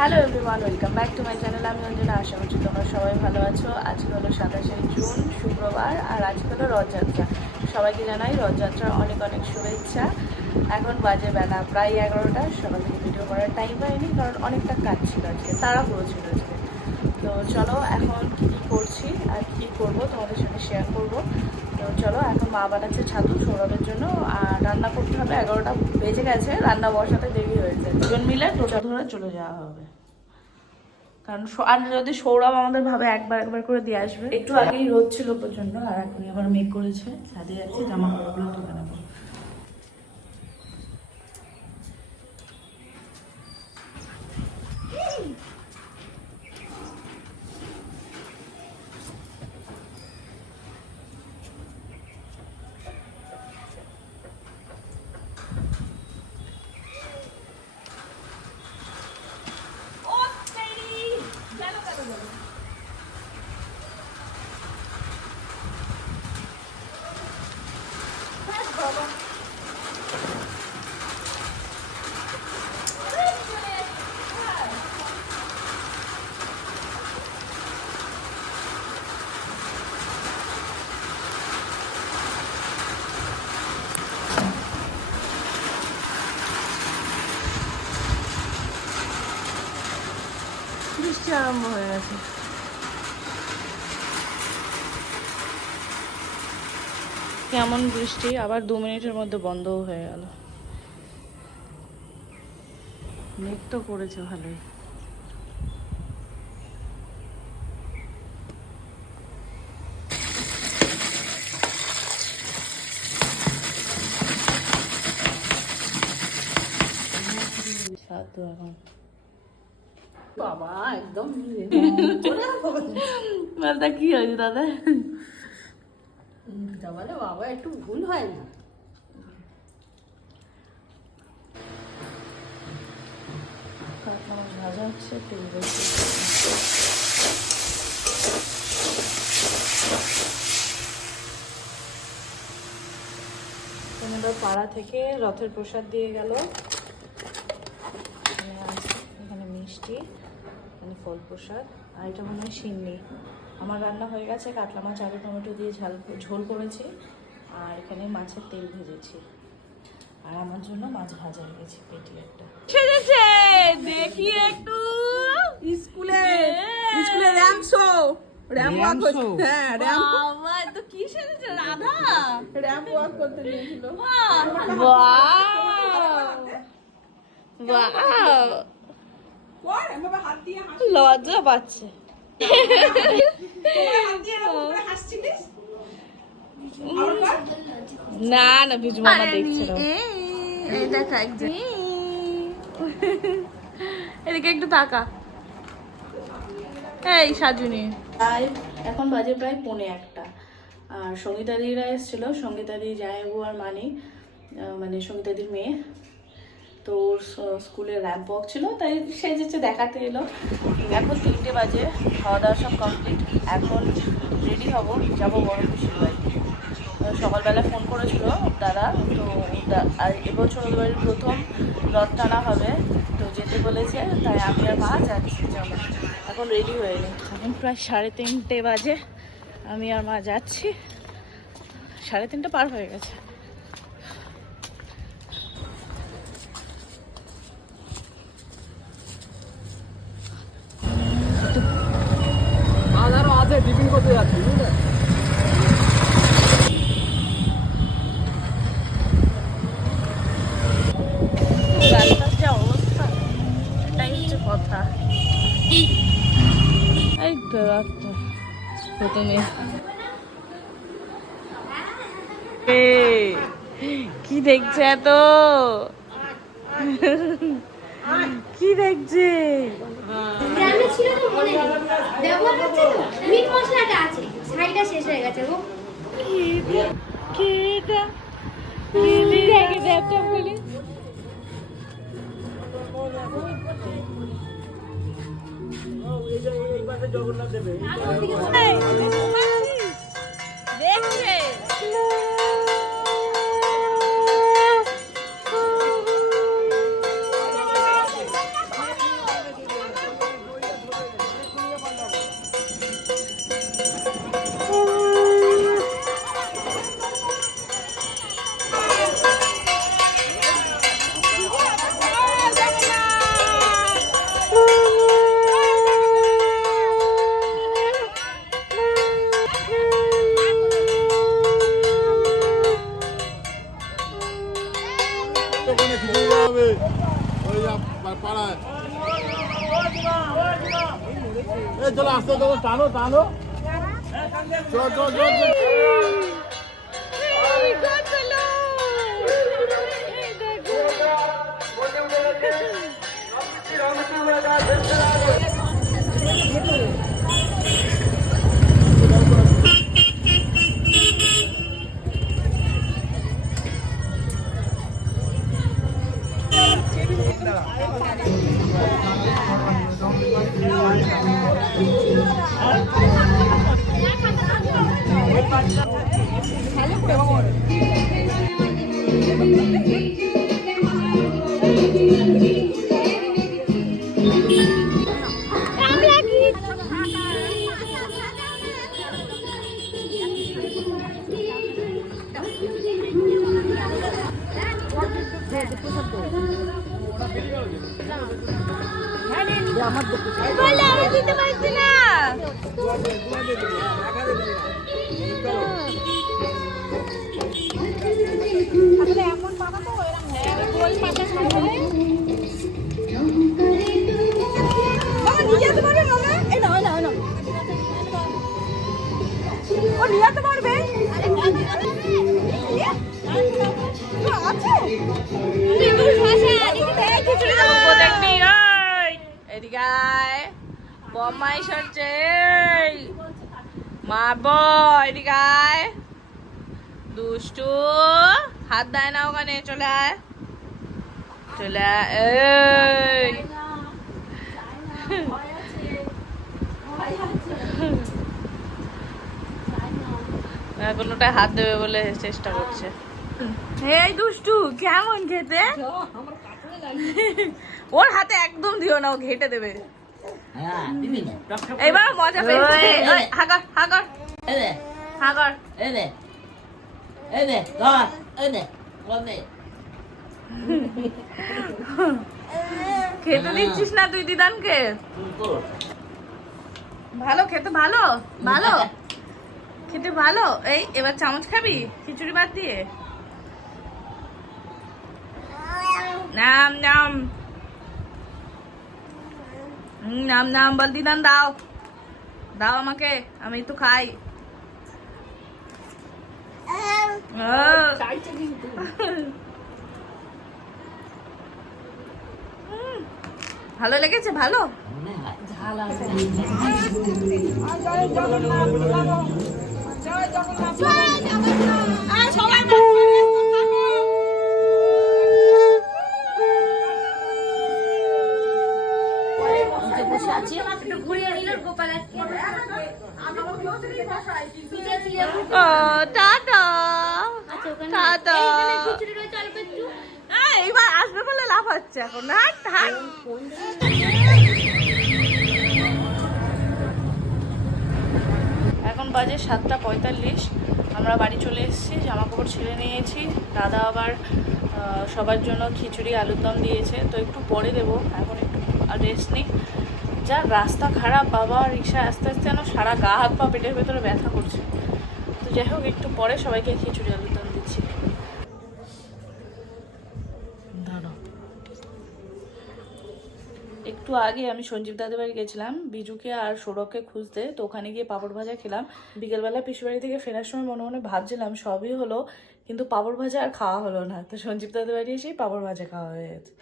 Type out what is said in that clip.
Hello everyone, welcome back to my channel. আমি অঞ্জনা, আশা করছি তোমরা সবাই ভালো আছো। আজকে হলো 27শে জুন, শুক্রবার, আর আজকে হলো রথযাত্রা। সবাইকে জানাই রথযাত্রার অনেক অনেক শুভেচ্ছা। এখন বাজে বেলা প্রায় 11টা। সকাল থেকে ভিডিও করার টাইম পাইনি, কারণ অনেকটা কাজ ছিল আজকে, তাড়াহুড়ো ছিল আজকে। তো চলো এখন কী কী করছি আর কী করবো তোমাদের সাথে শেয়ার করবো। তো চলো, এখন মা বানাচ্ছে ছাতু সৌরভের জন্য, আর রান্না করতে হবে। 11টা বেজে গেছে, রান্না বসাতে দেরি হয়েছে। দুজন মিলে টোটা ধরে চলে যাওয়া হবে, কারণ আর যদি সৌরভ আমাদের ভাবে একবার একবার করে দিয়ে আসবে। একটু আগেই রোদ ছিল প্রচন্ড, আর এখন আবার মেঘ করেছে। ছাদে যাচ্ছি, জামা কাপড়গুলো তুলে নেবো। বৃষ্টি আরম্ভ হয়ে গেছে। কেমন বৃষ্টি, আবার 2 মিনিটের মধ্যে বন্ধও হয়ে গেল। মেঘ তো করেছে ভালোই। ছাতু এখন বাবা একদম দাদা কি হয়েছে দাদা? বলে বাবা একটু ভুল হয় না। ভাজা হচ্ছে, তেল বেশি। তোমাদের পাড়া থেকে রথের প্রসাদ দিয়ে গেল। এখানে মিষ্টি, এখানে ফল প্রসাদ, আর এটা মনে হয় সিন্নি। আমার রান্না হয়ে গেছে, কাতলা মাছ আলু টমেটো দিয়ে ঝোল করেছি, আর এখানে মাছের তেল ভেজেছি, আর আমার জন্য মাছ ভাজা রেখেছি পেটি একটা। সেজেছে দেখি একটু স্কুলে র্যাম্প শো ওয়াক হচ্ছে। হ্যাঁ র্যাম্প বাবা, তো কি সেজেছে রাধা? ওয়াক করতে দিয়েছিল। লজ্জা পাচ্ছে। না না, বিজু মামা দেখছিল। এই দেখা একজন, এদিকে একটু তাকা। এই সাজুনি। এখন বাজে প্রায় 1:45, আর সঙ্গীতাদিরা এসেছিল। সঙ্গীতাদি জায়াবু আর মানি, মানে সঙ্গীতাদির মেয়ে। তো ওর স্কুলে র্যাম্প ওয়াক ছিল, তাই সে যেচ্ছে দেখাতে এলো। এখন 3টে বাজে, খাওয়া দাওয়া সব কমপ্লিট। এখন রেডি হব, যাবো বড় পিসির বাড়ি। সকালবেলা ফোন করেছিল দাদা, তো আর এবছর ওদের বাড়ির প্রথম রথ টানা হবে, তো যেতে বলেছে, তাই আমি আর মা যাচ্ছি। চলো এখন রেডি হয়ে নিই। এখন প্রায় 3:30 বাজে, আমি আর মা যাচ্ছি। 3:30 পার হয়ে গেছে। টিফিন করতে যাচ্ছি বুঝলে। রাস্তার যা অবস্থা, এটাই হচ্ছে কথা। এই তো রাস্তা প্রথমে কি দেখছে এত? কি দেখছে? গ্রামে ছিল তো মনে নেই। ব্যবহার হচ্ছে তো মিট মশলাটা আছে, ছাইটা শেষ হয়ে গেছে গো। কেটা দেখে দেখটা বলি। জগন্নাথ দেবে দেখছে চলো আস্তে চলো টানো টানো চল চল চল দিতে পারছি না। বম্মাই সরছে মারবো, এদিকে আয় দুষ্টু, হাত দেয় না ওখানে, চলে আয় চলে আয়। এই কোনোটা হাত দেবে বলে চেষ্টা করছে। এই দুষ্টু কেমন খেতে, ওর হাতে একদম দিও না, ও ঘেটে দেবে। এবার মজা পেয়েছে। হাগর হাগর হাগর খেতে দিচ্ছিস না তুই দিদানকে? ভালো খেতে, ভালো ভালো খেতে ভালো। এই এবার চামচ খাবি খিচুড়ি ভাত দিয়ে? নাম নাম নাম নাম বল, দিদান দাও দাও আমাকে, আমি তো খাই। ভালো লেগেছে? ভালো এইবার আসবে বলে লাভ হচ্ছে এখন। এখন বাজে 7:45, আমরা বাড়ি চলে এসেছি, জামা কাপড় ছেড়ে নিয়েছি। দাদা আবার সবার জন্য খিচুড়ি আলুর দম দিয়েছে, তো একটু পরে দেবো, এখন একটু রেস্ট নিই। যা রাস্তা খারাপ বাবা, রিক্সায় আস্তে আস্তে যেন সারা গা হাত পা পেটের ভেতরে ব্যথা করছে। তো যাই হোক, একটু পরে সবাইকে খিচুড়ি আলুর দম দিচ্ছি। একটু আগে আমি সঞ্জীব দাদের বাড়ি গেছিলাম বিজুকে আর সৌরভকে খুঁজতে, তো ওখানে গিয়ে পাঁপড় ভাজা খেলাম। বিকেলবেলা পিসির বাড়ি থেকে ফেরার সময় মনে মনে ভাবছিলাম সবই হলো, কিন্তু পাঁপড় ভাজা আর খাওয়া হলো না। তো সঞ্জীব দাদের বাড়ি এসেই পাঁপড় ভাজা খাওয়া হয়ে গেছে।